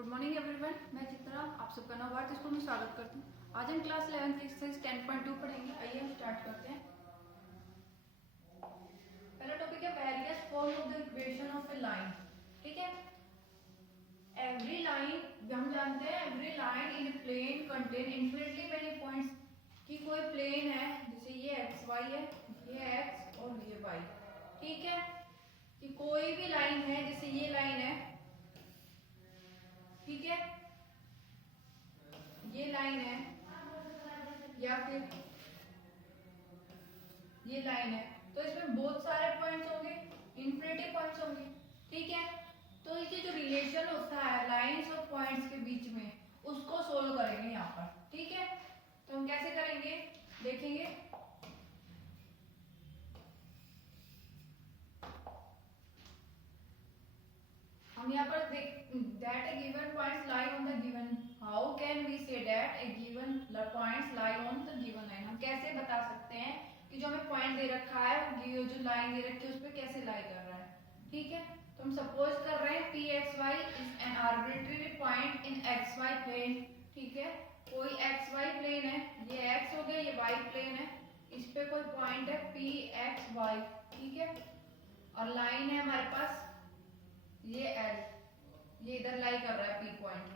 Good morning everyone, मैं चित्रा आप सबका नवभारत स्कूल में स्वागत करती हूँ। आज हम क्लास 11 की एक्सरसाइज 10.2 पढ़ेंगे। आइए हम स्टार्ट करते हैं। पहला टॉपिक है various form of the equation of a line. ठीक है, एवरी लाइन हम जानते हैं every line in plane contain infinitely many points. कि कोई प्लेन है, जैसे ये एक्स वाई है, ये एक्स और ये वाई। ठीक है, कि कोई भी लाइन है, जैसे ये लाइन है, ठीक है, ये लाइन है या फिर ये लाइन है, तो इसमें बहुत सारे पॉइंट्स होंगे, इन्फिनिटी पॉइंट्स होंगे। ठीक है, तो ये जो रिलेशन होता है लाइंस और पॉइंट्स के बीच में, उसको सोल्व करेंगे यहाँ पर। ठीक है, तो हम कैसे करेंगे देखेंगे। हम यहाँ पर देख that a given points lie on the given, how can we say that a given points lie on the given line। हम कैसे बता सकते हैं कि जो हमें पॉइंट दे रखा है, जो लाइन दे रखी है, उस पर कैसे लाई कर रहा है। ठीक है, तो हम सपोज कर रहे हैं P x y is an arbitrary point in x y plane. ठीक है, कोई एक्स वाई प्लेन है, ये एक्स हो गया, ये वाई प्लेन है, इस पे कोई पॉइंट है पी एक्स वाई। ठीक है, और लाइन है हमारे पास ये एल, ये इधर लाई कर रहा है P point,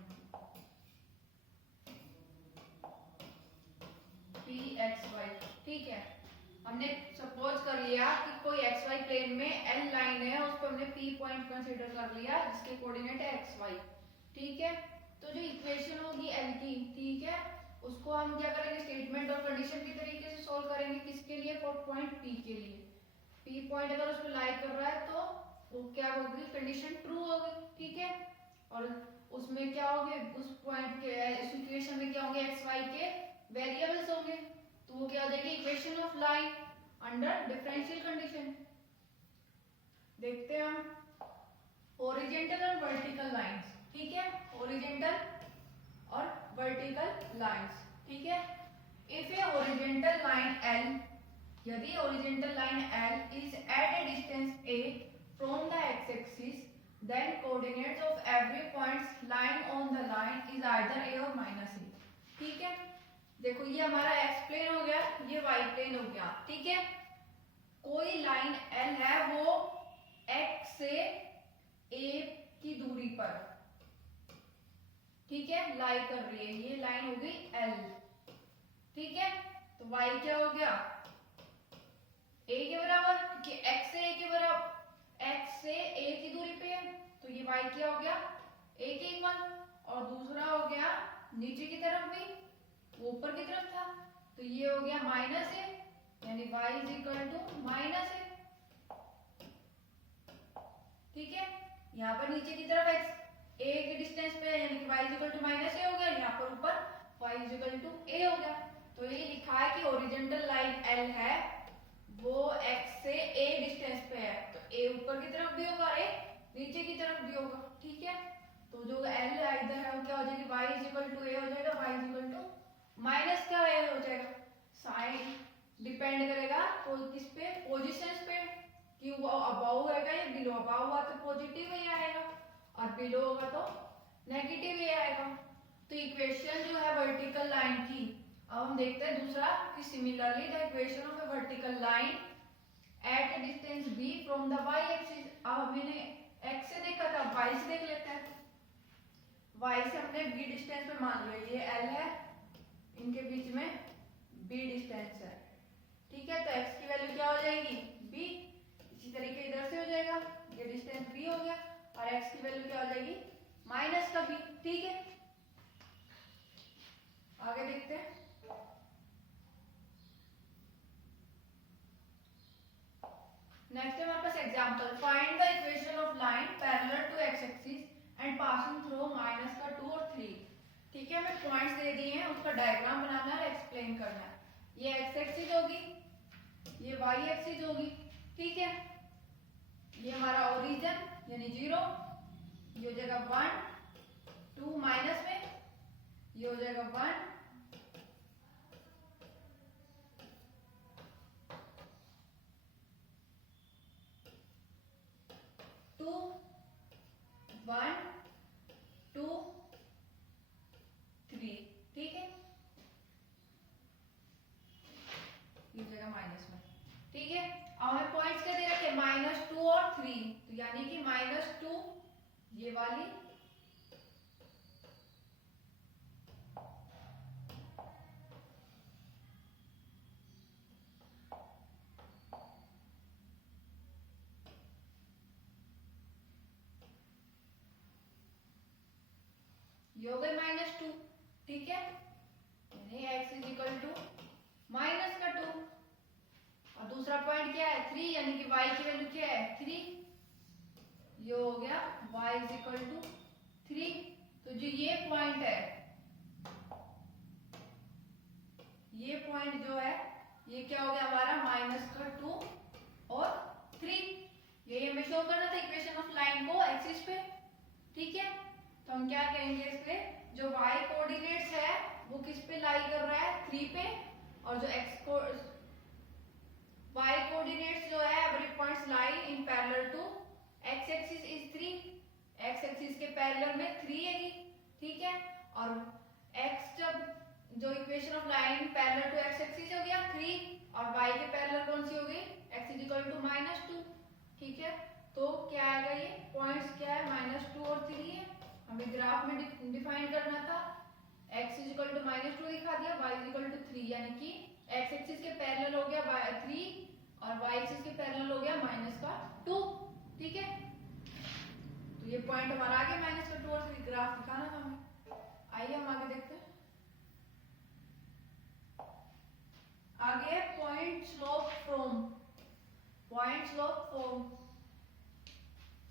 P x y. ठीक है, हमने सपोज कर लिया कि कोई एक्स वाई प्लेन में एल लाइन है, उसको हमने पी पॉइंट कंसीडर कर लिया, जिसके कोऑर्डिनेट है एक्स वाई। ठीक है, तो जो इक्वेशन होगी एल की, ठीक है, उसको हम क्या करेंगे, स्टेटमेंट और कंडीशन के तरीके से सोल्व करेंगे। किसके लिए, फॉर पॉइंट पी के लिए। पी पॉइंट अगर उसको लाई कर रहा है तो वो क्या होगी, कंडीशन ट्रू होगी। ठीक है, और उसमें क्या होंगे, उस पॉइंट के इस इक्वेशन में क्या होंगे, एक्स वाई के वेरिएबल्स होंगे, तो वो क्या हो जाएगी, equation of line under differential condition. देखते हैं हम ओरिजेंटल और वर्टिकल लाइंस। ठीक है, ओरिजेंटल और वर्टिकल लाइंस। ठीक है, if a horizontal line L, यदि horizontal line L is at a distance a from the x-axis, then coordinates of every point lying on the line is either a or minus a। ठीक है, देखो ये हमारा x plane हो गया, ये y plane हो गया। ठीक है, कोई लाइन l है, वो x से a की दूरी पर, ठीक है, लाई कर रही है, ये लाइन हो गई l। ठीक है, तो y क्या हो गया, a के बराबर, क्योंकि x से a के बराबर, x से a की दूरी पे है, तो ये y क्या हो गया, a के इक्वल। और दूसरा हो गया नीचे की तरफ भी, वो ऊपर की तरफ था, तो ये हो गया माइनस a, यानी y is equal to minus a। ठीक है, यहाँ पर नीचे की तरफ x a के डिस्टेंस पे है, यानी कि y is equal to minus a हो गया, यहाँ पर ऊपर y is equal to a हो गया। तो ये लिखा है कि ओरिजेंटल लाइन l है, वो x से a डिस्टेंस पे है, तो a ऊपर की तरफ भी होगा और a नीचे की तरफ भी होगा। ठीक है, तो जो l इधर है वो क्या हो जाएगी, y is equal to a हो जाएगा, y is equal to minus क्या a हो जाएगा। साइन डिपेंड करेगा तो किस पे, पोजीशंस पे, कि वो अबव होगा या बिलो। अबव हुआ तो पॉजिटिव ही आएगा और बिलो होगा तो नेगेटिव ही आएगा। तो इक्वेशन जो है वर्टिकल लाइन की, अब हम देखते हैं दूसरा कि similarly the equation of A vertical line at a distance b from the y axis. अब हमने x से देखा था, y से देख लेते हैं। y से हमने b डिस्टेंस पे मान लिया, ये l है, इनके बीच में b डिस्टेंस है। ठीक है, तो x की वैल्यू क्या हो जाएगी, b। इसी तरीके इधर से हो जाएगा, ये डिस्टेंस b हो गया, और x की वैल्यू क्या हो जाएगी, माइनस का b। ठीक है, आगे देखते हैं। नेक्स्ट है हमारे पास example, find the equation of line parallel to x axis and passing through minus का 2 और 3। ठीक है, हमें पॉइंट्स दे दिए हैं, उसका डायग्राम बनाना है, एक्सप्लेन करना है। ये एक्स एक्सिस होगी, ये वाई एक्सिस होगी। ठीक है, ये हमारा ओरिजिन यानी 0, ये हो जाएगा 1 2 माइनस में, ये हो जाएगा 1 2 1 2 वाली, ये हो गई -2, ठीक है, यानी x इज इक्वल टू -2। और दूसरा पॉइंट क्या है 3, यानी कि y की वैल्यू क्या है 3, ये हो गया y इज इक्वल टू 3। तो जो ये पॉइंट है, ये पॉइंट जो है ये क्या हो गया हमारा -2 और 3। ये हमें शो करना था इक्वेशन ऑफ लाइन को एक्सिस पे, ठीक है। तो हम क्या कहेंगे इस पे, जो y कोऑर्डिनेट्स है वो किस पे लाई कर रहा है 3 पे, और जो y कोऑर्डिनेट्स जो है every points lie in parallel to x axis is 3, x axis के पैरेलल में 3 है, ठीक है। और x जब जो equation of line parallel to x axis हो गया 3, और y के पैरेलल कौन सी हो गई x इज इक्वल टू -2, ठीक है। तो क्या आएगा, ये पॉइंट्स क्या है -2 और 3 है, हमें ग्राफ में डिफाइन करना था। x इज इक्वल टू -2 दिखा दिया, y इज इक्वल टू 3, यानी कि x एक्सिस के पैरेलल हो गया 3 और y एक्सिस के पैरेलल हो गया -2, ठीक है। तो ये पॉइंट हमारा आ गया -2 और 3, ग्राफ दिखाना था हमें। आइए हम आगे देखते हैं। आगे point slope from, point slope from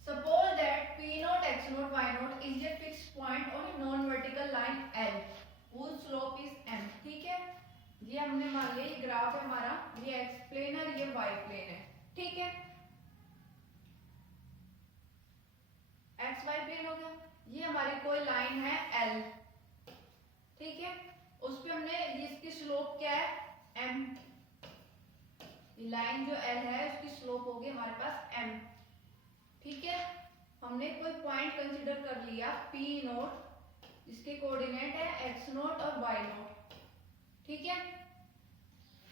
suppose that p0 x0 y0 is a fixed point on a non vertical line L whose slope is m, ठीक है। ये हमने मान लिया ये ग्राफ है हमारा, ये x प्लेन है, ये y प्लेन है, ठीक है। x y प्लेन हो गया, ये हमारी कोई लाइन है L, ठीक है। उस पे हमने इसकी स्लोप क्या है m, ये लाइन जो L है उसकी स्लोप होगी हमारे पास m, ठीक है। हमने कोई पॉइंट कंसीडर कर लिया P0, इसके कोऑर्डिनेट है x0 और y0, ठीक है।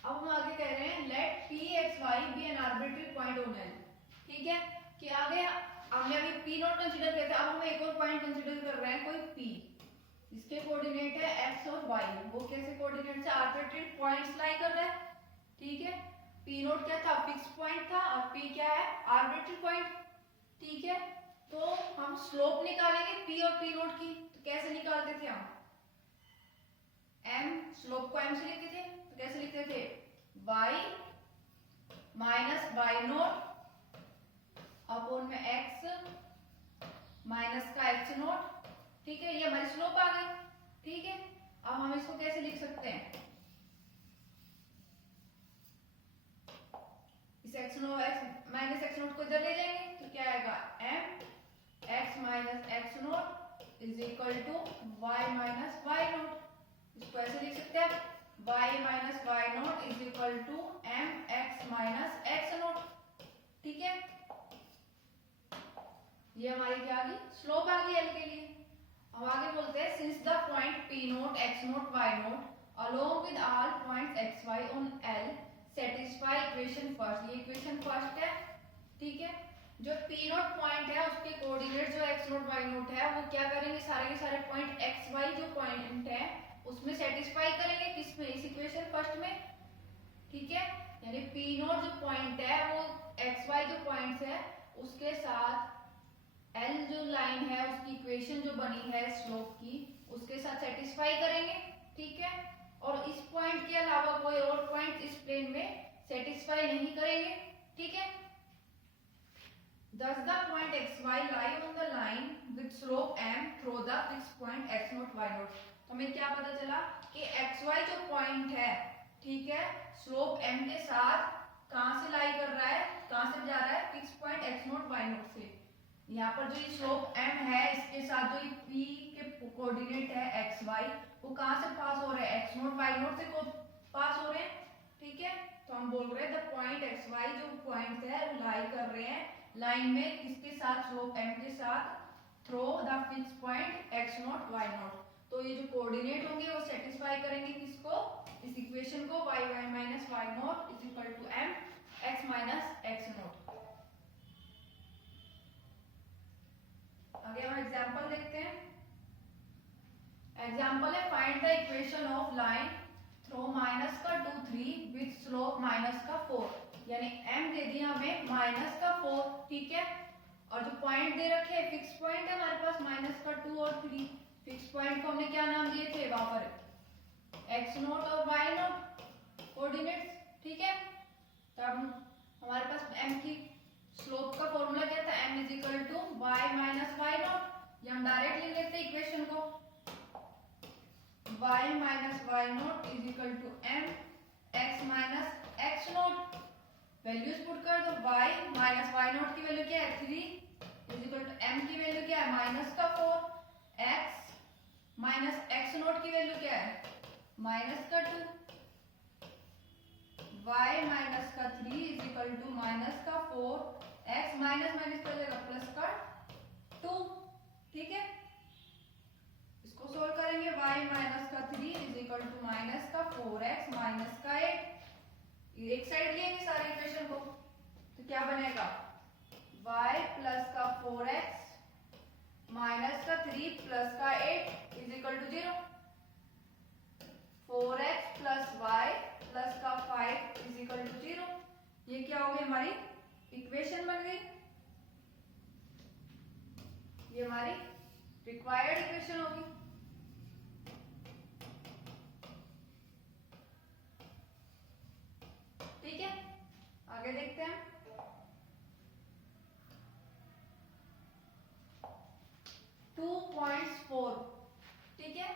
अब हम आगे कह रहे हैं let Pxy be an arbitrary point on L, ठीक है। कि आगे हमने अभी P0 कंसीडर किया था, अब हम एक और पॉइंट कंसीडर कर रहे हैं कोई P, इसके कोऑर्डिनेट है x और y, वो कैसे कोऑर्डिनेट से आर्बिट्ररी पॉइंट्स लाई कर रहा है, ठीक है। P0 क्या था फिक्स पॉइंट था और P क्या है आर्बिट्ररी पॉइंट, ठीक है। तो हम स्लोप निकालेंगे P और P0 की, तो कैसे निकालते थे हम, m स्लोप को m से लिखते थे, तो कैसे लिखते थे y माइनस y0 अपॉन में x माइनस का x0, ठीक है। ये हमारी स्लोप आ गई, ठीक है। अब हम इसको कैसे लिख सकते हैं, इस x0 माइनस x0 को इधर ले जाएंगे तो क्या आएगा m x minus x0 is equal to y minus y0। इसको ऐसे लिख सकते हैं y minus y0 is equal to m x minus x0, ठीक है। ये हमारी क्या आ गई स्लोप आ गई L के लिए। अब आगे बोलते हैं since the point P0 x0 y0 along with all points xy on L satisfy equation first, ये इक्वेशन फर्स्ट है, ठीक है। जो P0 पॉइंट है उसके कोऑर्डिनेट जो x0 y0 है वो क्या करेंगे, सारे के सारे पॉइंट xy जो पॉइंट है उसमें सेटिस्फाई करेंगे, किसमें इस इक्वेशन फर्स्ट में, ठीक है। यानी P0 जो पॉइंट है वो xy जो पॉइंट्स है उसके साथ L जो लाइन है उसकी इक्वेशन जो बनी है स्लोप की उसके साथ सेटिस्फाई करेंगे, ठीक है। और इस पॉइंट के अलावा कोई और पॉइंट इस प्लेन में सेटिस्फाई नहीं करेंगे, ठीक है। Thus the point xy lie on the line with slope m through the fixed point x0 y0। तो हमें क्या पता चला कि xy जो पॉइंट है, ठीक है, स्लोप m के साथ कहां से लाई कर रहा है, कहां से जा रहा है फिक्स पॉइंट x0 y0 से। यहाँ पर जो ये स्लोप m है इसके साथ जो ये p के कोऑर्डिनेट है xy वो कहां से पास हो रहे हैं x0 y0 से को पास हो रहे हैं, ठीक है। तो हम बोल रहे हैं द पॉइंट xy जो पॉइंट है वो लाई कर रहे हैं लाइन में किसके साथ स्लोप m के साथ through the fix point x0 y0। तो ये जो कोऑर्डिनेट होंगे वो सेटिस्फाई करेंगे किसको, इस इक्वेशन को y minus y0 is equal to m x minus x0। आगे हम एग्जाम्पल है find the equation of line through minus का 2 3 विथ स्लोप माइनस का 4, यानी m दे दिया हमें माइनस का 4, ठीक है। और जो पॉइंट दे रखे हैं फिक्स पॉइंट है हमारे पास माइनस का 2 और 3। फिक्स पॉइंट को हमने क्या नाम दिए थे वहां पर x नोट और y नोट कोऑर्डिनेट्स, ठीक है। तब हमारे पास m की स्लोप का फॉर्मूला क्या था, m is equal to y minus y naught. ये हम डायरेक्ट लिख लेते हैं इक्वेशन को, y minus y naught is equal to m x minus x naught. Values put कर दो, y माइनस वाई नोट की वैल्यू क्या है 3 इज इक्वल टू m की वैल्यू क्या है माइनस का 4, x माइनस x नोट की वैल्यू क्या है माइनस का 2, y माइनस का 3 इज इक्वल टू माइनस का 4, x माइनस माइनस कर देगा प्लस का 2, ठीक है। इसको सोल्व करेंगे, y माइनस का 3 इज इक्वल टू माइनस का 4x माइनस का 8। एक साइड लेंगे सारे इक्वेशन को, तो क्या बनेगा y प्लस का 4x माइनस का 3 प्लस का 8 is equal to 0। 4x plus y plus का 5 इज इक्वल टू 0। ये क्या हो गई हमारी इक्वेशन बन गई, ये हमारी रिक्वायर्ड इक्वेशन होगी। ठीक है, आगे देखते हैं। .4, ठीक है।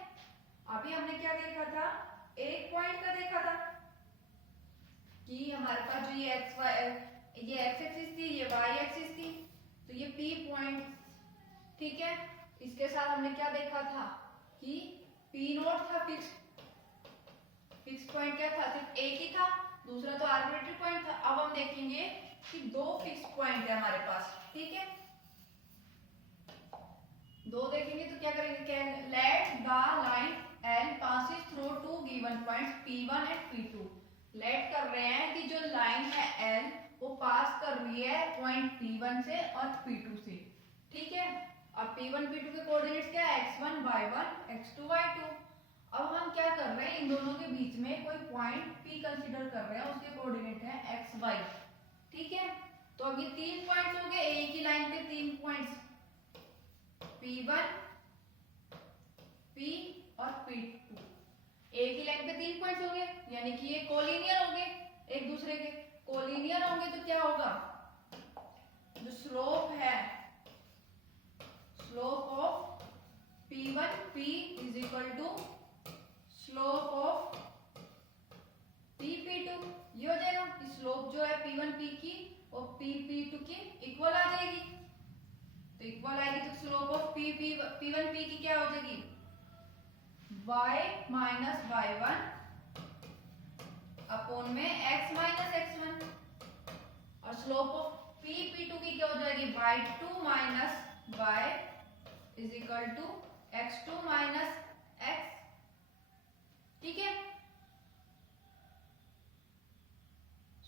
अभी हमने क्या देखा था, एक पॉइंट का देखा था कि हमारे पास जो ये ये x एक्सिस थी, ये y एक्सिस थी, तो ये P पॉइंट, ठीक है। इसके साथ हमने क्या देखा था कि P नोट था फिक्स पॉइंट क्या था, सिर्फ एक ही था, दूसरा तो आर्बिट्रेरी पॉइंट था। अब हम देखेंगे कि दो फिक्स पॉइंट है हमारे पास, ठीक है। दो देखेंगे तो क्या करेंगे, let the line L passes through two given points P1 and P2। Let कर रहे हैं कि जो लाइन है L वो पास कर रही है पॉइंट P1 से और P2 से, ठीक है। अब P1 P2 के कोऑर्डिनेट्स क्या है x1 y1 x2 y2। अब हम क्या कर रहे हैं, इन दोनों के बीच में कोई पॉइंट P कंसीडर कर रहे हैं, उसके कोऑर्डिनेट है x y, ठीक है। तो अब ये तीन पॉइंट्स हो गए, एक ही लाइन पे तीन पॉइंट्स P1 P और P2, एक ही लाइन पे तीन पॉइंट्स हो गए, यानी कि ये कोलिनियर होंगे, एक दूसरे के कोलिनियर होंगे। तो क्या होगा, जो स्लोप है, slope of P1 P is equal to slope of P P2, ये हो जाएगा कि स्लोप जो है P1 P की और P P2 की इक्वल आ जाएगी। तो इक्वल आएगी तो स्लोप ऑफ P1 P की क्या हो जाएगी y माइनस y1 अपॉन में x माइनस x1, और स्लोप ऑफ P P2 की क्या हो जाएगी y2 minus y is equal to x2 minus x, ठीक है।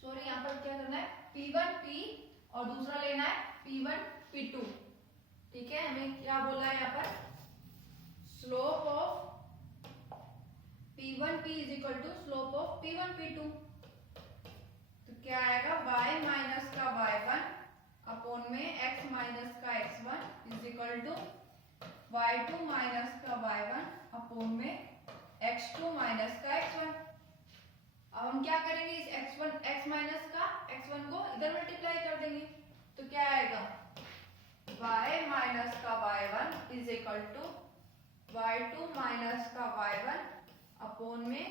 सॉरी, यहाँ पर क्या करना है, P1 P और दूसरा लेना है P1 P2, ठीक है। हमें क्या बोला है यहाँ पर, slope of P1 P is equal to slope of P1 P2। तो क्या आएगा y माइनस का y1 अपॉन में x माइनस का x1 is equal to y2 minus का y1 अपॉन में x2 माइनस का x1। अब हम क्या करेंगे, इस x माइनस का x1 को इधर मल्टीप्लाई कर देंगे, तो क्या आएगा y माइनस का y1 is equal to y2 minus का y1 अपॉन में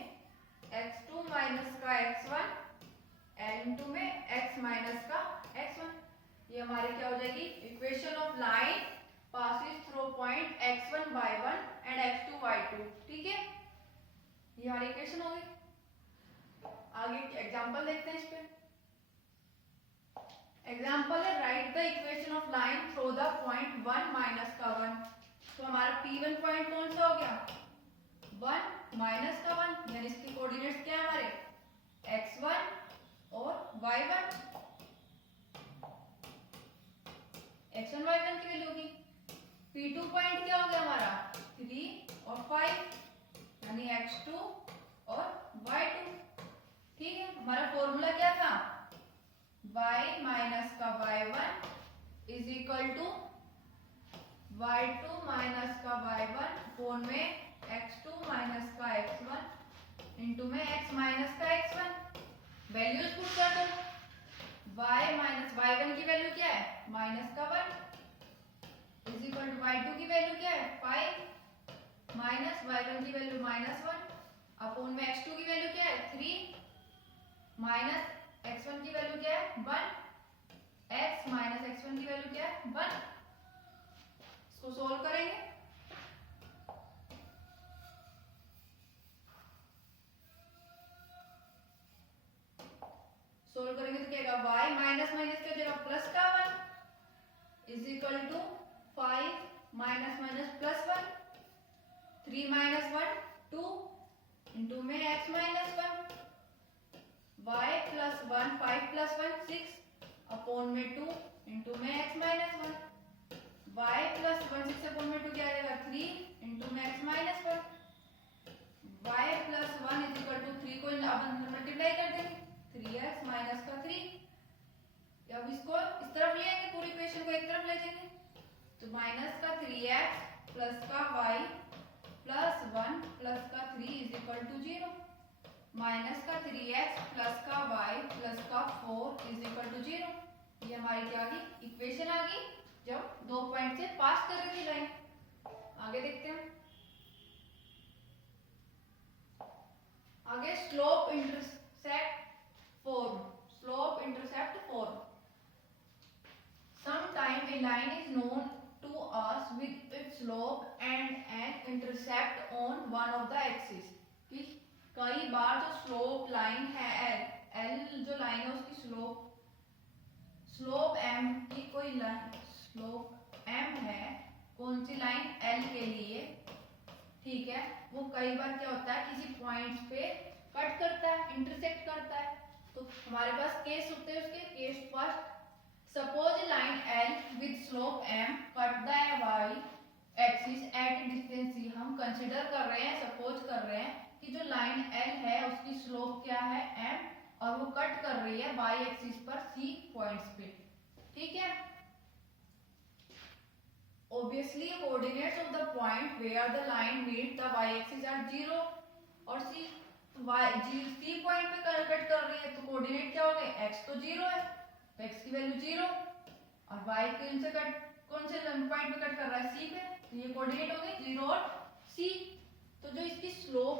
x2 माइनस का x1 n2 में x माइनस का x1। ये हमारी क्या हो जाएगी equation of line passes through point x1 y1 and x2 y2, ठीक है। ये हमारी इक्वेशन हो गई। आगे एग्जांपल देखते हैं इस पे। एग्जांपल है right the equation of line through the point 1 minus का 1। तो हमारा P1 पॉइंट कौन सा हो गया 1 माइनस का 1, यानी इसके कोऑर्डिनेट्स क्या है हमारे x1 और y1। x1 y1 की वैल्यू होगी। P2 पॉइंट क्या हो गया हमारा 3 और और 5 यानी x2 और y2। ठीक है, हमारा फॉर्मूला क्या था, y माइनस का y1 is equal to y2 minus का y1 फोन में x2 माइनस का x1 इंटू में x माइनस का x1। वैल्यूज पुट कर दो, y माइनस y1 की वैल्यू क्या है माइनस का 1 इज इक्वल टू y2 की वैल्यू क्या है 5 माइनस y1 की वैल्यू -1 अपॉन में x2 की वैल्यू क्या है 3 माइनस x1 की वैल्यू क्या है 1 x माइनस x1 की वैल्यू क्या है 1। इसको सोल्व करेंगे, सोल्व करेंगे तो क्या होगा y माइनस माइनस क्या हो जाएगा प्लस का 1 is equal to 5 minus minus plus 1 3 minus 1 2 into में x minus 1 y plus 1 5 plus 1 6 upon में 2 इंटू में x minus 1 y plus 1 6 upon में 2 क्या आ जाएगा 3 इंटू में x minus 1 y plus 1 is equal to 3 को अब मल्टीप्लाई कर देंगे 3x माइनस का 3। अब इसको इस तरफ ले आएंगे, पूरी इक्वेशन को एक तरफ ले जाएंगे तो माइनस का 3x प्लस का y प्लस 1 प्लस का 3 इज इक्वल टू 0 माइनस का 3x प्लस का y प्लस का 4 इज इक्वल टू 0। ये हमारी क्या आ गई इक्वेशन आ गई जब 2 पॉइंट से पास कर रही थी लाइन। आगे देखते हैं, आगे slope intercept form, slope intercept form. Sometime a line is known to us with its slope and an intercept on one of the axes। कि कई बार जो स्लोप लाइन है L जो लाइन है उसकी स्लोप M की कोई लाइन स्लोप M है, कौन सी लाइन L के लिए, ठीक है, वो कई बार क्या होता है किसी पॉइंट्स पे कट करता है इंटरसेक्ट करता है। तो हमारे पास केस होते हैं उसके, case first suppose line L with slope M cut the y axis at distance c। हम कंसीडर कर रहे हैं, सपोज कर रहे हैं कि जो लाइन L है उसकी स्लोप क्या है M और वो कट कर रही है y एक्सिस पर c पॉइंट्स पे। ठीक है, obviously coordinates of the point where the line meets the y axis are 0 और c पॉइंट पे कट कर रही है तो कोऑर्डिनेट क्या हो गए x तो 0 है तो x की वैल्यू 0 और y कौन से पॉइंट पे कट कर रहा है c पे तो ये कोऑर्डिनेट हो गए 0 और c। तो जो इसकी स्लोप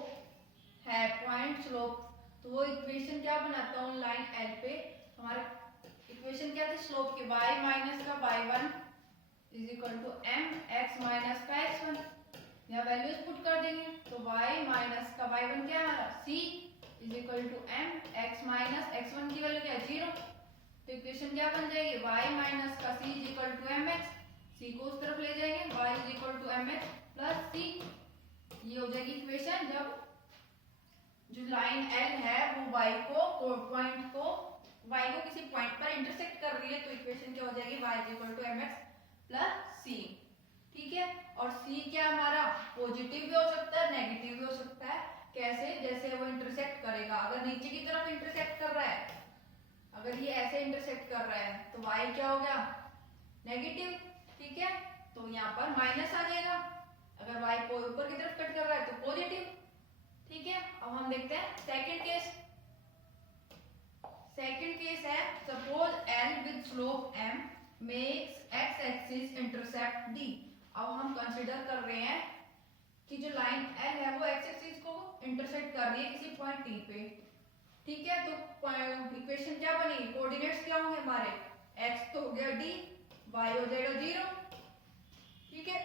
है पॉइंट स्लोप तो वो इक्वेशन क्या बनाता हूँ लाइन L पे, हमारा इक्वेशन क्या थी स्लोप की y माइनस का y1 is equal to m x minus का x1। यहाँ वैल्यूज पुट कर देंगे तो y माइनस का y1 क्या है हमारा c is equal to m x minus x1 की वैल्यू क्या है 0। तो इक्वेशन क्या बन जाएगी y माइनस का c is equal to mx, c को उस तरफ ले जाएंगे y is equal to mx plus c। ये हो जाएगी इक्वेशन जब जो लाइन L है वो y को किसी पॉइंट पर इंटरसेक्ट कर रही है तो इक्वेशन क्या हो जाएगी y is equal to mx plus c। ठीक है, और c क्या हमारा पॉजिटिव भी हो सकता है नेगेटिव भी हो सकता है। कैसे, जैसे वो इंटरसेक्ट करेगा, अगर नीचे की तरफ इंटरसेक्ट कर रहा है, अगर ये ऐसे इंटरसेक्ट कर रहा है तो y क्या हो गया नेगेटिव। ठीक है, तो यहाँ पर माइनस आ जाएगा, अगर y को ऊपर की तरफ कट कर रहा है तो पॉजिटिव। ठीक है, अब हम देखते हैं सेकंड केस। सेकंड केस है suppose L with slope m makes x axis intercept d। अब हम कंसीडर कर रहे हैं कि जो लाइन L है वो x एक्सिस को इंटरसेक्ट कर रही है किसी पॉइंट t पे। ठीक है, तो इक्वेशन क्या बनेगी, कोऑर्डिनेट्स क्या होंगे हमारे x तो हो गया d, y हो जाएगा 0। ठीक है,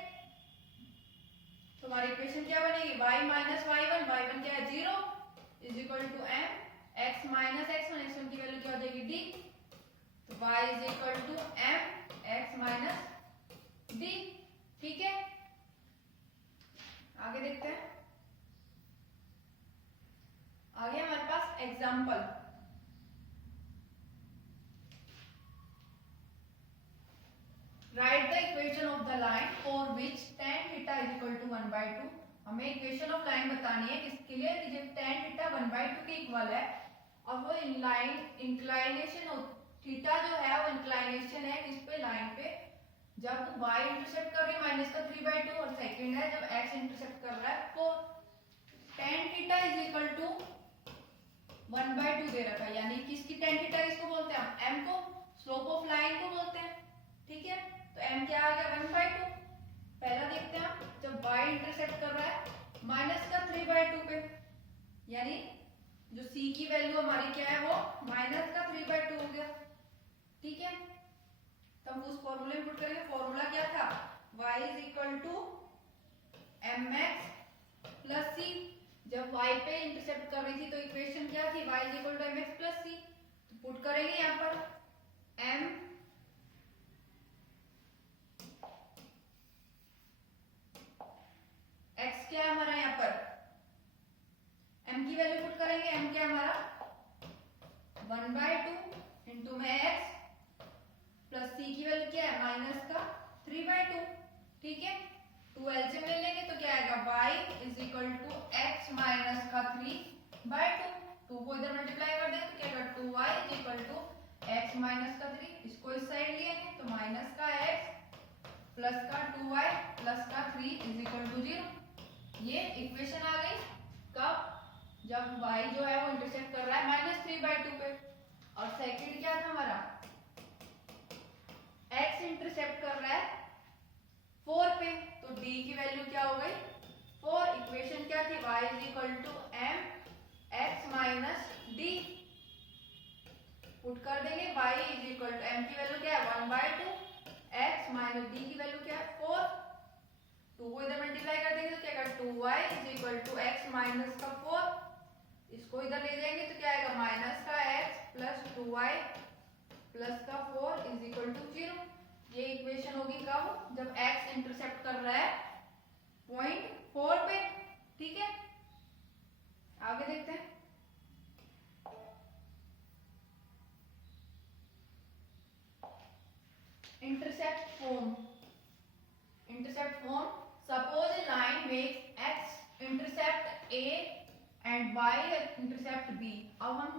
तो हमारी इक्वेशन क्या बनेगी y माइनस y1 क्या है 0 is equal to m x minus x1 की वैल्यू क्या हो जाएगी d, तो y is equal to m x minus d। ठीक है, आगे देखते हैं, आगे हमारे पास example. Write the equation of the line for which tan theta is equal to 1/2 हमें इक्वेशन ऑफ लाइन बतानी है किसके लिए कि जब tan थीटा 1/2 के इक्वल है और वो लाइन इंक्लाइनेशन थीटा जो है वो इंक्लाइनेशन है किस पे, लाइन पे, जब y इंटरसेप्ट कर रही है -3/2 और सेकंड है जब x इंटरसेप्ट कर रहा है 4। tan theta is equal to 1/2 दे रखा है, यानी किसकी tan थीटा किसको बोलते हैं हम, m को, स्लोप ऑफ लाइन को बोलते हैं। ठीक है, तो m क्या आ गया 1/2। पहला देखते हैं हम, जब y इंटरसेप्ट कर रहा है -3/2 पे, यानी जो c की वैल्यू हमारी क्या है वो -3/2 हो गया। ठीक है, तो हम उस फॉर्मूले में पुट करेंगे। फॉर्मूला क्या था, y is equal to mx plus c। जब y पे इंटरसेप्ट कर रही थी तो इक्वेशन क्या थी, y is equal to mx plus c। तो पुट करेंगे यहाँ पर m x क्या है हमारा, यहाँ पर m की वैल्यू पुट करेंगे। m क्या है हमारा 1/2 इंटू में x प्लस c की वैल्यू क्या है -3/2। ठीक है, 2 एलसीएम ले लेंगे तो क्या आएगा y is equal to x minus का 3/2। 2 को इधर मल्टीप्लाई कर देंगे तो क्या आएगा 2y is equal to x minus का 3। इसको इस साइड लेंगे तो माइनस का x प्लस का 2y प्लस का 3 इज इक्वल टू 0। ये इक्वेशन आ गई कब, जब y जो है वो इंटरसेप्ट कर रहा है -3/2 पे। और सेकंड क्या था हमारा, x इंटरसेप्ट कर रहा है 4 पे, तो d की वैल्यू क्या हो गई 4। इक्वेशन क्या थी, y is equal to m x minus d। Put कर देंगे y is equal to m की वैल्यू क्या है 1/2, x माइनस d की वैल्यू क्या है 4। 2 को इधर मल्टीप्लाई कर देंगे तो क्या आएगा 2y is equal to x minus का 4। इसको इधर ले जाएंगे तो क्या आएगा माइनस का x प्लस 2y प्लस का 4 इज इक्वल टू 0। ये इक्वेशन होगी कब, जब x इंटरसेप्ट कर रहा है 0.4 पे। ठीक है, आगे देखते हैं। Intercept form, intercept form, suppose A line makes x intercept a and y intercept b। अब हम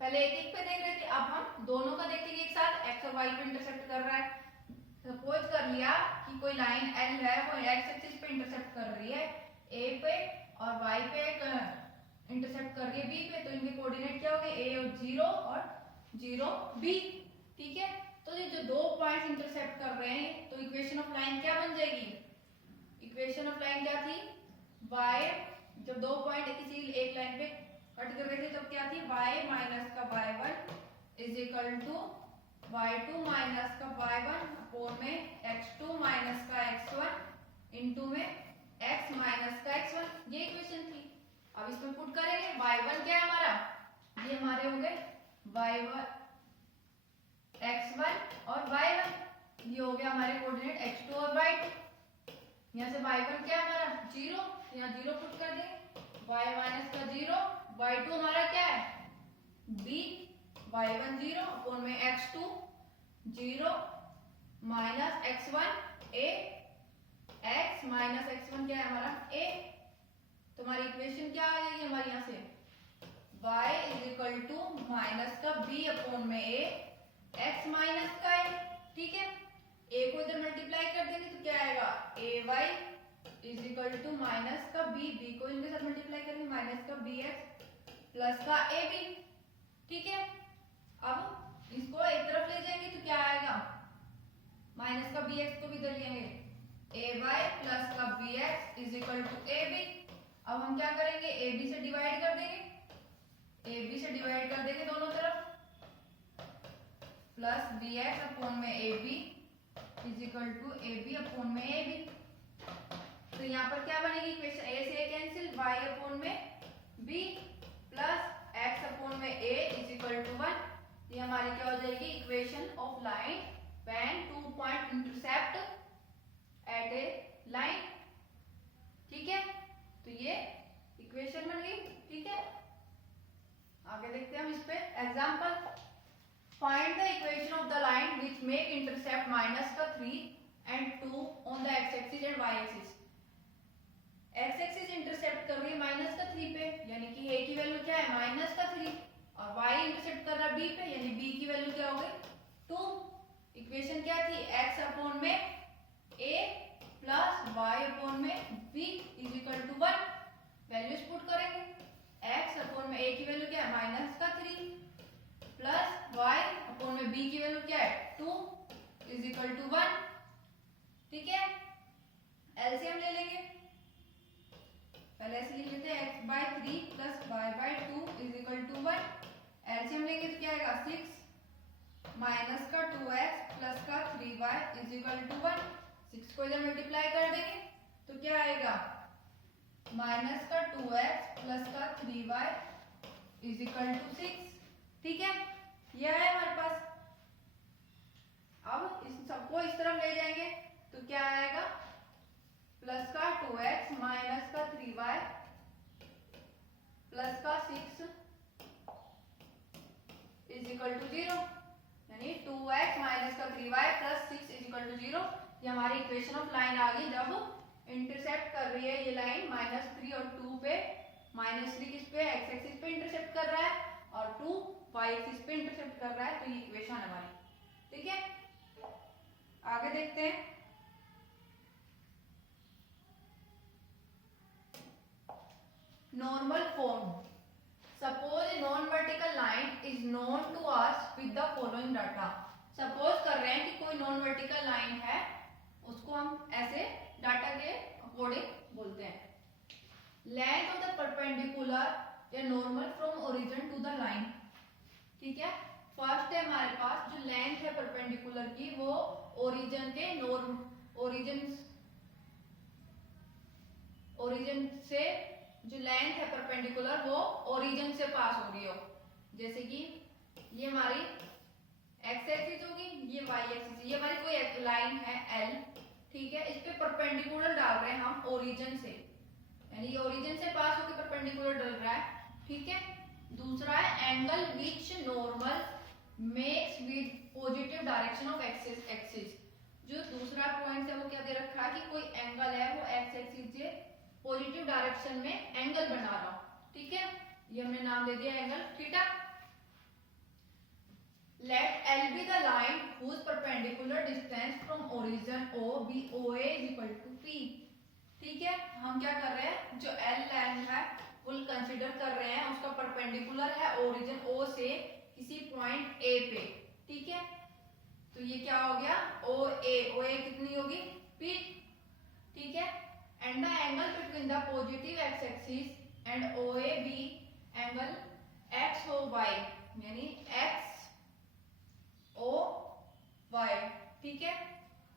पहले एक एक पे देख रहे थे, अब हम दोनों का देखेंगे एक साथ, x और y पे इंटरसेप्ट कर रहा है। सपोज कर लिया कि कोई लाइन L है वो x एक्सिस पे इंटरसेप्ट कर रही है a पे और y पे इंटरसेप्ट कर रही है b पे, तो इनके कोऑर्डिनेट क्या होंगे a और 0 और 0 b। ठीक है, तो ये जो दो पॉइंट्स इंटरसेप्ट कर रहे हैं तो इक्वेशन ऑफ लाइन क्या बन जाएगी, इक्वेशन ऑफ लाइन क्या थी, y, जब दो पॉइंट किसी एक लाइन पे कट कर रहे थे तब क्या थी, y माइनस का y1 is equal to y2 minus का y1 अपोन में x2 माइनस का x1 इनटू में x माइनस का x1। ये इक्वेशन थी। अब इसमें पुट करेंगे y1 क्या है हमारा, ये हमारे हो गए y1 x1 और y1, ये हो गया हमारे कोऑर्डिनेट x2 और y2। यहाँ से y1 क्या है हमारा 0, यहाँ 0 पुट कर देंगे, y माइनस का 0, y2 हमारा क्या है b, y1 0 अपोन में x2 0 minus x1 a, x minus x1 क्या है हमारा a। तो हमारी इक्वेशन क्या आ जाएगी हमारे यहाँ से, y is equal to minus का b अपोन में a, x माइनस का a। ठीक है, a को इधर मल्टीप्लाई कर देंगे तो क्या आएगा ay is equal to minus का b, b को इनके साथ मल्टीप्लाई करेंगे माइनस का bx प्लस का ab। ठीक है, अब इसको एक तरफ ले जाएंगे तो क्या आएगा माइनस का bx को भी इधर लेंगे ay प्लस का bx is equal to ab। अब हम क्या करेंगे ab से डिवाइड कर देंगे, ab से डिवाइड कर देंगे दोनों तरफ, प्लस bx अपोन में ab is equal to ab upon में ab। तो यहाँ पर क्या बनेगी इक्वेशन, a से a कैंसिल, y अपोन में b प्लस x अपोन में a इज इक्वल टू 1। ये हमारी क्या हो जाएगी equation of line when 2 point intercept at a line. ठीक है, तो ये इक्वेशन बन गई। ठीक है, आगे देखते हैं हम इस पे example. Find the equation of the line which make intercept -3 and 2 on the x axis and y axis। X axis intercept कर रही है -3 पे, यानी कि a की वैल्यू क्या है -3, और y इंटरसेप्ट कर रहा है b पे, यानी b की वैल्यू क्या हो गई 2। इक्वेशन क्या थी x अपॉन में a प्लस y अपॉन में b is equal to 1। Values put करेंगे, x अपॉन में a की वैल्यू क्या है -3 प्लस y अपॉन में b की वैल्यू क्या है 2 इज इक्वल टू 1। ठीक है, एलसीएम ले लेंगे, पहले ऐसे लिख लेते हैं x/3 plus y/2 is equal to 1। LCM लेंगे तो क्या आएगा 6 माइनस का 2x प्लस का 3y इज इक्वल टू 1। 6 को इधर मल्टीप्लाई कर देंगे तो क्या आएगा माइनस का 2x प्लस का 3y इज इक्वल टू 6। ठीक है, यह है हमारे पास। अब इस सबको इस तरफ ले जाएंगे तो क्या आएगा प्लस का 2x माइनस का 3y प्लस का 6 इज इक्वल टू 0, यानी 2x माइनस का 3y plus 6 is equal to 0। ये हमारी इक्वेशन ऑफ लाइन आ गई जब इंटरसेप्ट कर रही है ये लाइन -3 और 2 पे। -3 किस पे x एक्सिस पे इंटरसेप्ट कर रहा है और 2 y एक्सिस पे इंटरसेप्ट कर रहा है, तो ये इक्वेशन है हमारी। ठीक है, आगे देखते हैं। Normal form. Suppose a non-vertical line is known to us with the following data. Suppose कर रहे हैं कि कोई non-vertical line है, उसको हम ऐसे डाटा के अकॉर्डिंग बोलते हैं। Length of the perpendicular या normal from origin to the line. ठीक है, फर्स्ट है हमारे पास जो लेंथ है परपेंडिकुलर की वो ओरिजिन के ओरिजिन से जो लेंथ है परपेंडिकुलर वो ओरिजिन से पास हो रही हो। जैसे कि ये हमारी एक्स एक्सिस होगी, ये वाई एक्सिस, ये हमारी कोई लाइन है एल। ठीक है, इस पे परपेंडिकुलर डाल रहे हैं हम ओरिजिन से, यानी ये ओरिजिन से पास होकर परपेंडिकुलर डल रहा है। ठीक है, दूसरा है angle which normal makes with positive direction of axis. जो दूसरा पॉइंट है वो क्या दे रखा है कि कोई एंगल है वो एक्स एक्सिस से पॉजिटिव डायरेक्शन में एंगल बना रहा हो। ठीक है, ये हमने नाम दे दिया angle theta. Let L be the line whose perpendicular distance from origin O be OA is equal to P। ठीक है, हम क्या कर रहे हैं जो एल लाइन है फुल कंसीडर कर रहे हैं, उसका परपेंडिकुलर है ओरिजिन O से किसी पॉइंट A पे। ठीक है, तो ये क्या हो गया OA कितनी होगी P। ठीक है, and the angle between the positive x axis and OAB angle XOY, यानी XOY। ठीक है,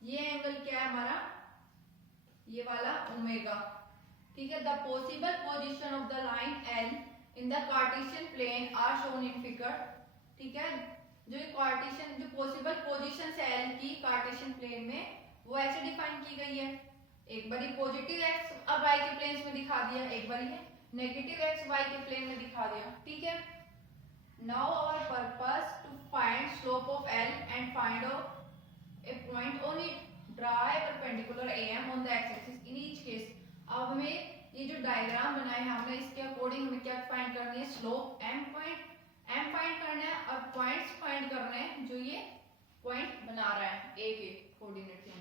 ये एंगल क्या है हमारा ये वाला ओमेगा। ठीक है, the possible position of the line L in the Cartesian plane are shown in figure। ठीक है, जो कार्टेशियन जो पॉसिबल पोजीशन है L की कार्टेशियन प्लेन में वो ऐसे डिफाइन की गई है। एक बारी पॉजिटिव x अब y के प्लेन्स में दिखा दिया, एक बारी है नेगेटिव x y के प्लेन में दिखा दिया। ठीक है, now our purpose to find slope of L and find a point on it. Draw a perpendicular AM on the x axis in each case. अब हमें ये जो डायग्राम बनाए हैं हमने इसके अकॉर्डिंग हमें क्या फाइंड करनी है स्लोप M फाइंड करना है और पॉइंट्स फाइंड करने हैं जो ये पॉइंट बना रहा है A के कोऑर्डिनेट से।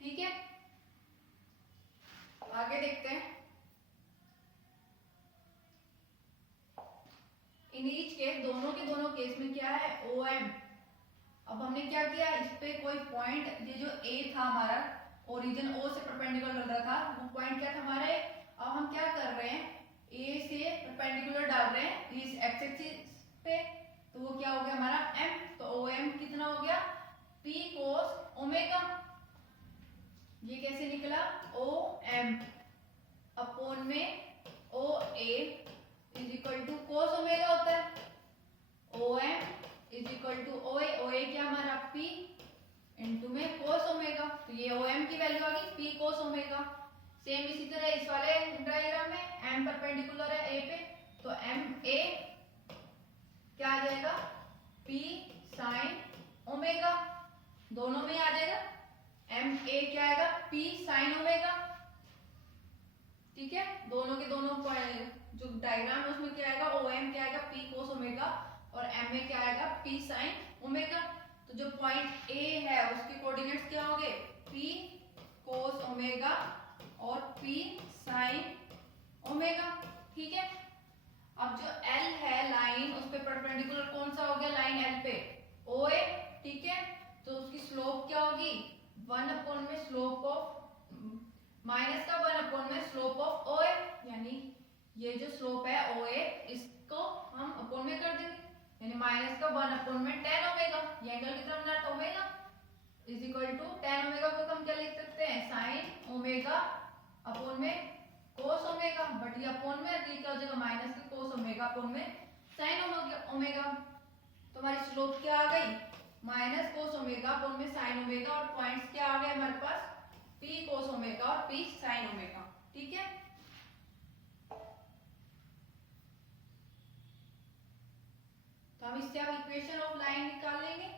ठीक है, आगे देखते हैं। इन ईच केस दोनों के दोनों केस में क्या है OM। अब हमने क्या किया इस पे कोई पॉइंट ये जो A था हमारा ओरिजिन O से परपेंडिकुलर डल रहा था वो पॉइंट क्या था हमारे। अब हम क्या कर रहे हैं A से परपेंडिकुलर डाल रहे हैं इस x एक्सिस पे, तो वो क्या हो गया हमारा M। तो OM कितना हो गया P cos ओमेगा। ये कैसे निकला OM अपॉन में OA is equal to cos omega होता है। OM is equal to OA क्या हमारा P इंटू में कोस ओमेगा, तो ये OM की वैल्यू आ गई P कोस ओमेगा। सेम इसी तरह इस वाले डायग्राम में M परपेंडिकुलर है A पे, तो MA क्या आ जाएगा P साइन ओमेगा, दोनों में आ जाएगा। MA क्या आएगा P साइन ओमेगा। ठीक है, दोनों के दोनों जो डायग्राम है उसमें क्या आएगा, ओ एम क्या आएगा, पी कोस ओमेगा, और एम में क्या आएगा, पी साइन ओमेगा। तो जो पॉइंट ए है उसके कोऑर्डिनेट्स क्या होंगे, पी कोस ओमेगा और पी साइन ओमेगा। ठीक है, अब जो एल है लाइन, उस पे परपेंडिकुलर कौन सा हो गया, लाइन एल पे ओ ए। ठीक है, तो उसकी स्लोप क्या होगी, 1 में स्लोप ऑफ माइनस का 1 में स्लोप ऑफ ओ ए, यानी ये जो स्लोप है ओ ए, इसको हम अपॉन में कर देंगे, यानी माइनस का 1 में tan ओमेगा, ये एंगल की तरफ ना omega is equal to tan omega को हम क्या लिख सकते हैं, साइन ओमेगा अपॉन में कोस ओमेगा, बट ये अपॉन में तो क्या हो जाएगा, माइनस के कोस ओमेगा अपॉन में साइन ओमेगा। तो हमारी स्लोप क्या आ गई, माइनस कोस ओमेगा अपॉन में साइन ओमेगा, और पॉइंट्स क्या आ गए हमारे पास, पी कोस ओमेगा और पी साइन ओमेगा। ठीक है, तो हम इससे अब इक्वेशन ऑफ लाइन निकाल लेंगे।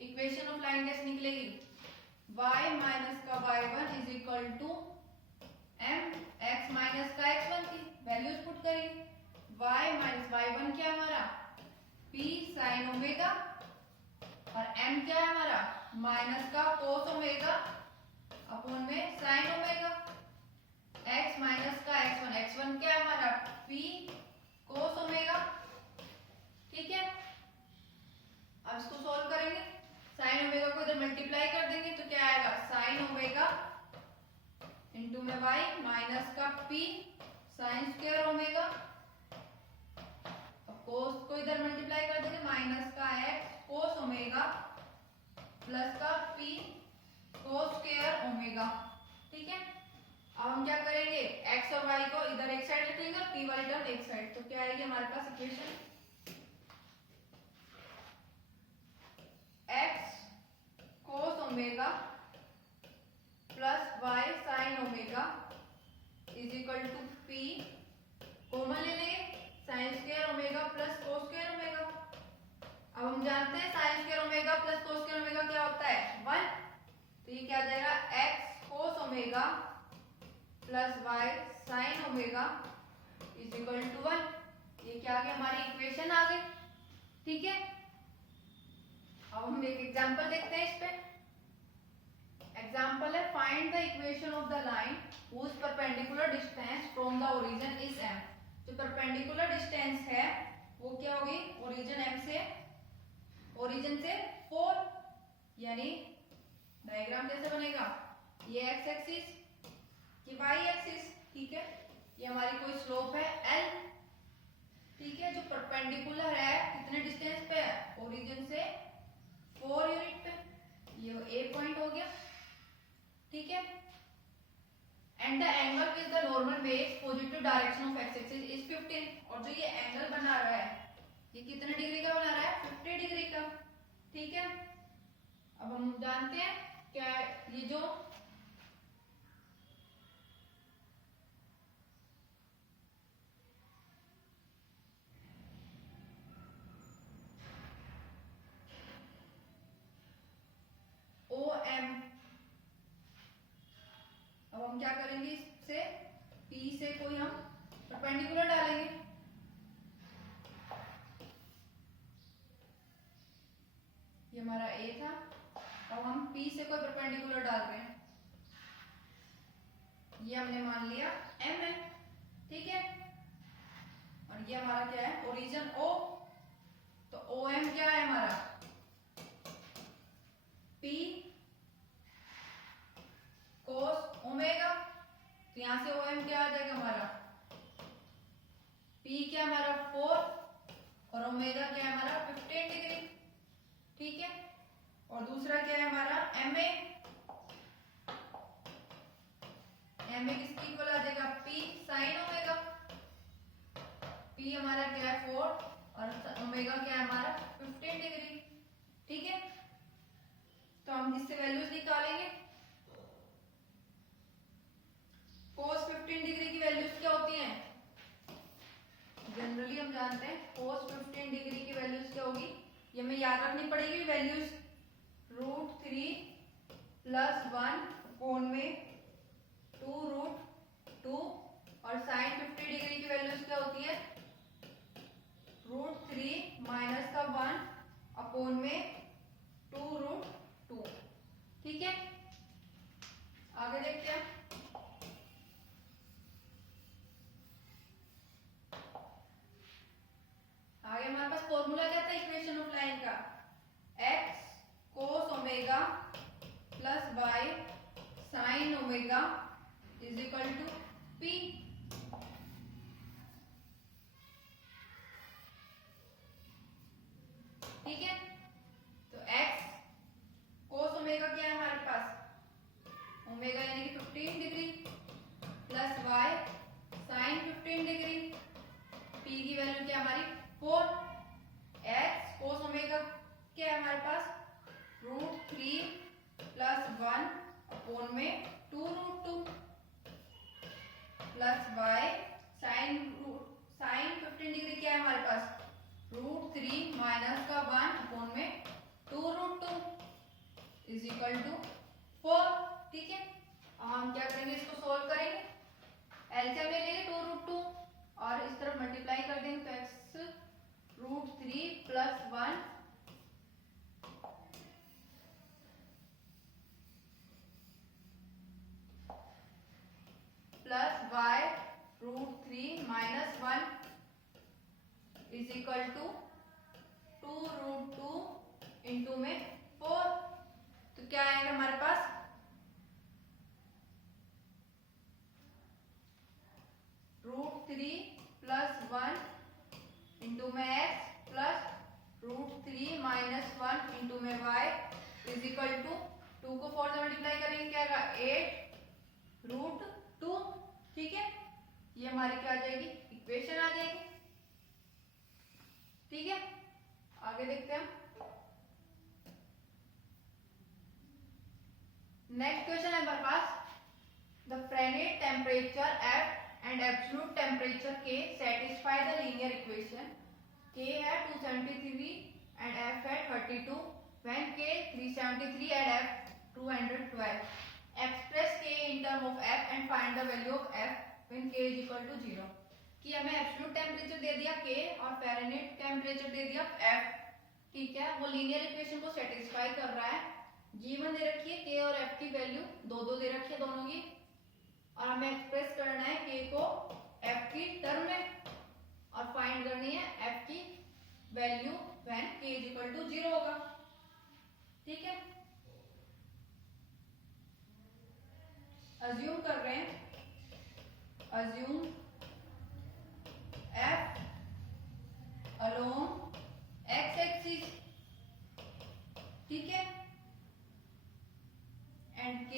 इक्वेशन ऑफ लाइन कैसे निकलेगी, y माइनस का y1 is equal to m x minus का x1 की वैल्यूज पुट करेंगे। y माइनस y1 क्या है हमारा, p साइन ओमेगा, और m क्या है हमारा, माइनस का कोस ओमेगा अपॉन में साइन ओमेगा। x माइनस का x1, x1 क्या है हमारा, p कोस ओमेगा। ठीक है, अब इसको सॉल्व करेंगे, साइन ओमेगा को इधर मल्टीप्लाई कर देंगे तो क्या आएगा, साइन ओमेगा इंटू में y माइनस का p साइन स्क्वायर ओमेगा, कोस को इधर मल्टीप्लाई कर देंगे, माइनस का x कोस ओमेगा प्लस का p कोस स्क्वायर ओमेगा। ठीक है, अब हम क्या करेंगे, x और y को इधर एक साइड रख लेंगे और p वाली टर्म एक साइड, तो क्या आएगी हमारे पास equation, x cos omega plus y sine omega is equal to p, common ले लेंगे, sine square omega plus cos square omega. अब हम जानते हैं sine square omega plus cos square omega क्या होता है, 1, तो ये क्या आ जाएगा, x cos omega plus y sine omega is equal to 1। ये क्या आ गया, हमारी इक्वेशन आ गई। ठीक है, अब हम एक एग्जांपल देखते हैं इस पे। एग्जांपल है, find the equation of the line whose perpendicular distance from the origin is m। जो परपेंडिकुलर डिस्टेंस है वो क्या होगी, ओरिजिन से 4, यानी डायग्राम कैसे बनेगा, ये x एक्सिस, ये y एक्सिस। ठीक है, ये हमारी कोई स्लोप है l। ठीक है, जो परपेंडिकुलर है कितने डिस्टेंस पे है, ओरिजिन से 4 यूनिट पे, ये a पॉइंट हो गया। ठीक है, and the angle with the normal base positive direction of x axis is 15, और जो ये एंगल बना रहा है ये कितने डिग्री का बना रहा है, 50 डिग्री का। ठीक है, अब हम जानते हैं क्या, ये जो OM, अब हम क्या करेंगे, इससे P से कोई हम परपेंडिकुलर डालेंगे, ये हमारा A था, अब हम P से कोई परपेंडिकुलर डाल रहे हैं, ये हमने मान लिया M है। ठीक है, और ये हमारा क्या है, ओरिजिन O, तो OM क्या है हमारा, P कोस ओमेगा, तो यहां से OM क्या आ जाएगा हमारा, P क्या हमारा 4 और ओमेगा क्या है हमारा 15 डिग्री। ठीक है, और दूसरा क्या है हमारा MA, MA किसकी इक्वल आ जाएगा, P साइन ओमेगा, P हमारा क्या है 4 और ओमेगा क्या है हमारा 15 डिग्री। ठीक है, तो हम इससे वैल्यूज निकालेंगे। cos 15 डिग्री की वैल्यूज क्या होती हैं, जनरली हम जानते हैं cos 15 डिग्री की वैल्यूज क्या होगी, ये हमें याद रखनी पड़ेगी वैल्यूज, √3 + 1 कोण में 2√2 और p। ठीक है, तो x cos ओमेगा क्या है हमारे पास, ओमेगा यानी कि 15 degree, plus y sin 15 degree, p की वैल्यू क्या हमारी 4, x cos ओमेगा क्या है हमारे पास √3 प्लस 1 अपॉन में 2√2, प्लस y sin 15 डिग्री क्या है हमारे पास √3 माइनस का 1 अपॉन में 2√2 इज इक्वल टू 4। ठीक है, अब हम क्या करेंगे, इसको सोल्व करेंगे, एलसीएम ले लेंगे 2√2 और इस तरफ मल्टीप्लाई कर देंगे तो x √3 plus 1 plus y √3 minus 1 is equal to 2√2 into में 4। तो क्या आएगा हमारे पास √3 प्लस 1 इंटू में x प्लस √3 माइनस 1 इंटू में y इज इक्वल टू 2 को 4 से मल्टीप्लाई करेंगे क्या आएगा 8√2। ठीक है, ये हमारी क्या आ जाएगी, इक्वेशन आ जाएगी। ठीक है, आगे देखते हैं। नेक्स्ट क्वेश्चन है हमारे पास, the Fahrenheit temperature F and absolute temperature K satisfy the linear equation K at 273 and F at 32 when K 373 and F 212. Express K in term of F and find the value of F when K is equal to 0। कि हमें absolute temperature दे दिया K और Fahrenheit temperature दे दिया F। ठीक है, वो linear equation को satisfy कर रहा है। G1 दे रखी है, K और F की वैल्यू दो दे रखी है दोनों की, और हमें एक्सप्रेस करना है K को F की टर्म में और फाइंड करनी है F की value when K is equal to 0 होगा। ठीक है, अज्यूम कर रहे हैं, assume F along x axis, ठीक है, and K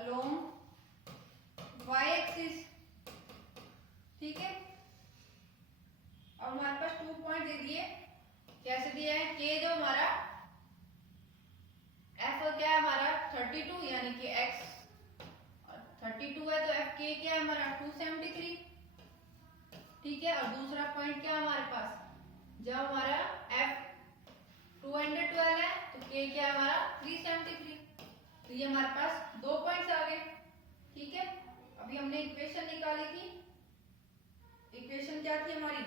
along y axis. ठीक है, अब हमारे पास 2 पॉइंट दे दिए, कैसे दिया है, K जो हमारा F क्या है हमारा 32 यानी कि x 32 है, तो F K क्या है हमारा 273। ठीक है, और दूसरा पॉइंट क्या हमारे पास, जब हमारा F 212 है तो K क्या है हमारा 373। तो ये हमारे पास 2 पॉइंट्स आ गए। ठीक है, अभी हमने इक्वेशन निकाली थी, इक्वेशन क्या थी हमारी,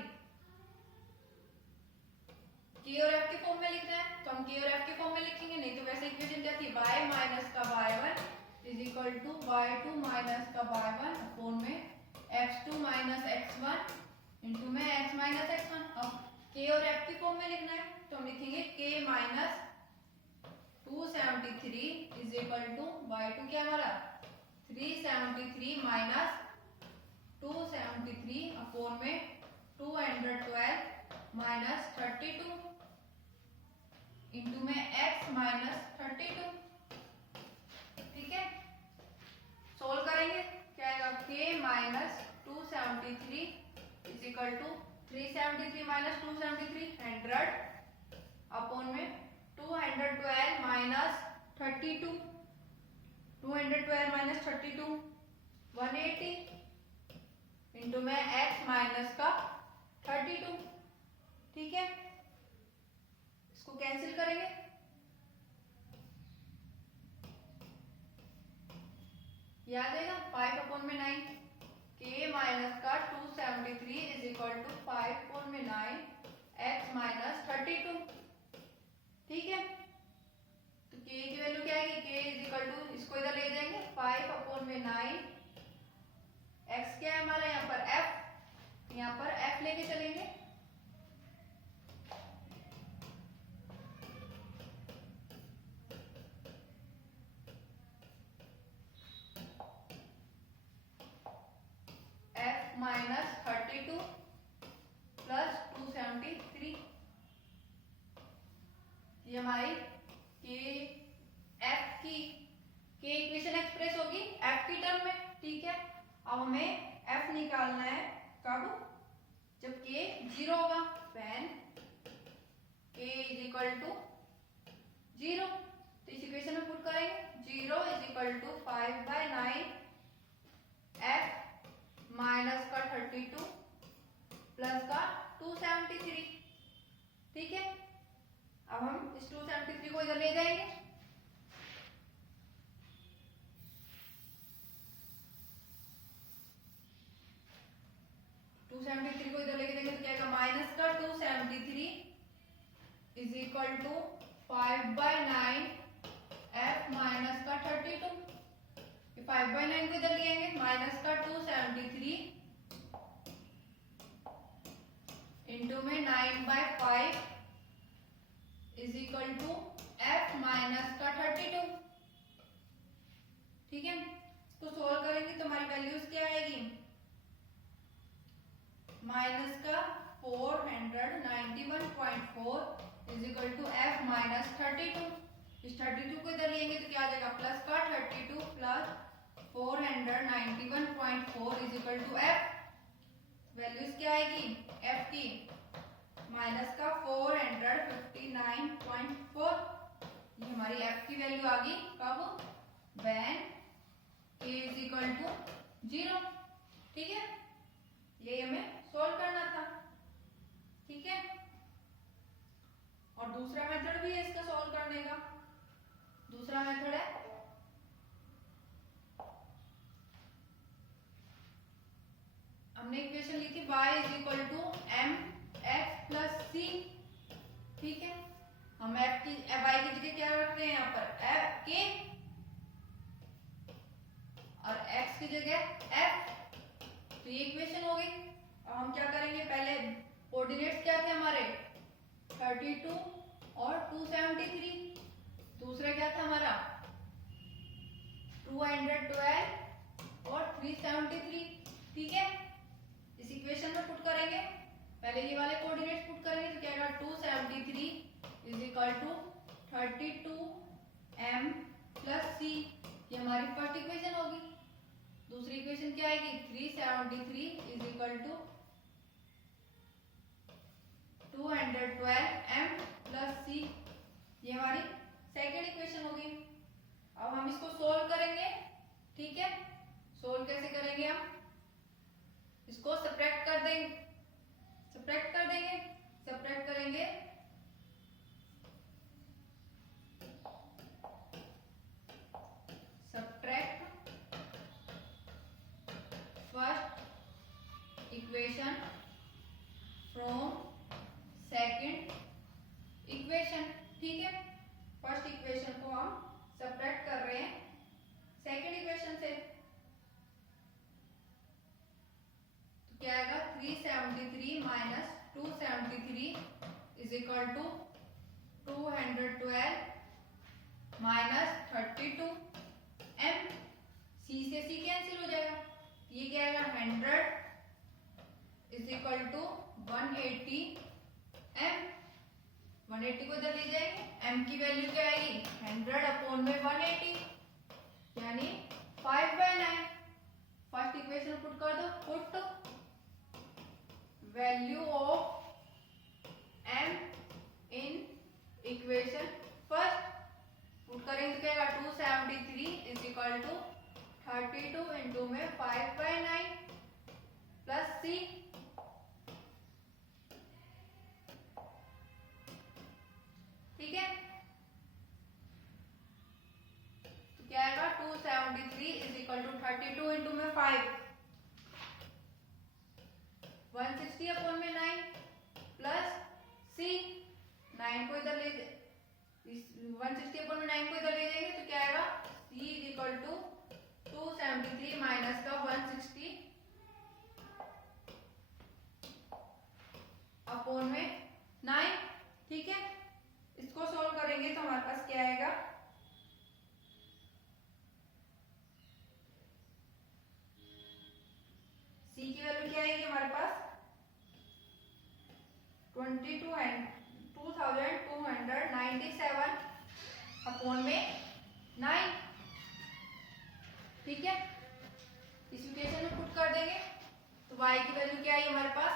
K और F के फॉर्म में लिखना है तो हम K और F के फॉर्म में लिखेंगे, नहीं तो वैसे इक्वेशन क्या थी, y माइनस का y1 is equal to y2 minus का y1 अपॉन में x2 माइनस x1 इंटू में x माइनस x1। अब K और F के फॉर्म में लिखना है तो हम लिखेंगे K minus 273 is equal to y2 क्या हमारा 373 माइनस 273 अपॉन में 212 माइनस 32 इंटू में x माइनस 32। ठीक है, सोल्व करेंगे क्या आएगा, k minus 273 is equal to 373 minus 273 100 upon में 212 माइनस 32, 212 माइनस 32 180 इंटू में x माइनस का 32। ठीक है, इसको कैंसिल करेंगे, याद है ना 5 अपॉन में 9, k माइनस का 273 इज इक्वल टू 5 अपॉन में 9 x माइनस 32। ठीक है, तो k की वैल्यू क्या आएगी, k इज इक्वल टू, इसको इधर ले जाएंगे 5 अपॉन में 9, x क्या है हमारा यहाँ पर f, यहाँ पर f लेके चलेंगे, माइनस 32 प्लस 273, ये हमारी के एफ की के इक्वेशन एक्सप्रेस होगी एफ की टर्म में। ठीक है, अब हमें एफ निकालना है कब, जब के 0 होगा, व्हेन के इज इक्वल टू 0। तो इस इक्वेशन में पुट करेंगे 0 is equal to 5/9 F minus का 32 प्लस का 273। ठीक है, अब हम इस 273 को इधर ले जाएंगे, को इधर लेके जाएंगे तो क्या आएगा, माइनस का 273 is equal to 5/9 F minus का 32। 5/9 को इधर ले आएंगे, माइनस का 273 इंटू में 9/5 is equal to F minus का 32। ठीक है, इसको सोल्व करेंगे तो हमारी वैल्यूज क्या आएगी, माइनस का 491.4 is equal to F minus 32। इस 32 को इधर लेंगे तो क्या आ जाएगा, प्लस का 32 plus 491.4 is equal to F. Values क्या आएगी एफ की, माइनस का 459.4, ये हमारी एफ की वैल्यू आ गई कब, व्हेन के इज इक्वल टू 0। ठीक है, ये हमें सोल्व करना था। ठीक है, और दूसरा मेथड भी है इसका सोल्व करने का। दूसरा मेथड है, हमने इक्वेशन ली थी y is equal to M X plus C. ठीक है, हम f की y की जगह क्या रख रहे हैं यहाँ पर f के, और x की जगह f। तो ये इक्वेशन हो गई। अब हम क्या करेंगे, पहले कोऑर्डिनेट्स क्या थे हमारे 32 और 273, दूसरा क्या था हमारा 212 और 373। ठीक है, इस इक्वेशन में पुट करेंगे, पहले ये वाले कोऑर्डिनेट्स पुट करेंगे तो क्या आएगा, 273 is equal to 32m plus C, ये हमारी फर्स्ट इक्वेशन होगी। दूसरी इक्वेशन क्या आएगी, 373 is equal to 212m plus C, ये हमारी सेकेंड इक्वेशन होगी। अब हम इसको सोल्व करेंगे। ठीक है, सोल्व कैसे करेंगे, हम इसको सब्ट्रैक्ट कर देंगे, सब्ट्रैक्ट करेंगे subtract first equation from second equation. ठीक है, फर्स्ट इक्वेशन को हम सब्ट्रैक्ट कर रहे हैं सेकंड इक्वेशन से, तो क्या आएगा, 373 minus 273 is equal to 212 minus 32m। C से सी कैंसिल हो जाएगा, ये क्या आएगा, 100 इज इक्वल टू 180m। 180 को इधर ले जाएंगे, m की वैल्यू क्या आएगी, 100 अपॉन में 180 यानी 5/9। फर्स्ट इक्वेशन पुट कर दो, put value of m in equation first, put करेंगे तो क्या आएगा, 273 इज इक्वल टू 32 इंटू में 5/9 प्लस सी। ठीक है, तो क्या आएगा, 273 इज इक्वल टू 32 इंटू में 5, 160 अपॉन में 9 प्लस सी, 9 को इधर ले 160 अपॉन में 9 को इधर ले जाएंगे तो क्या आएगा, सी इज इक्वल टू 273 माइनस का 160 अपॉन में 9। ठीक है, इसको सॉल्व करेंगे तो हमारे पास क्या आएगा, सी की वैल्यू क्या 2297 अपॉन में 9। ठीक है, इस इक्वेशन में पुट कर देंगे तो y की वैल्यू क्या आई हमारे पास,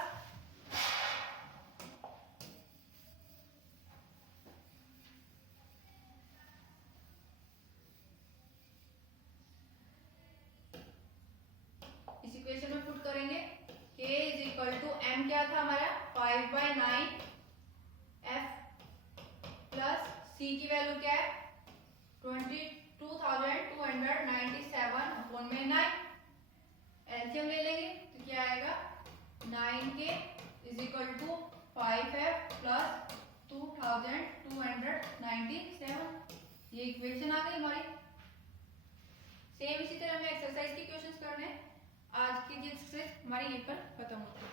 इस इक्वेशन में पुट करेंगे k is equal to m क्या था हमारा 5/9 f प्लस c की वैल्यू क्या है 2297 अपॉन में 9। एलसीएम ले लेंगे तो क्या आएगा 9k is equal to 5f plus 2297। ये इक्वेशन आ गई हमारी। सेम इसी तरह हमें एक्सरसाइज के क्वेश्चंस करने हैं। आज की जी एक्सरसाइज हमारी यहीं पर खत्म होती है।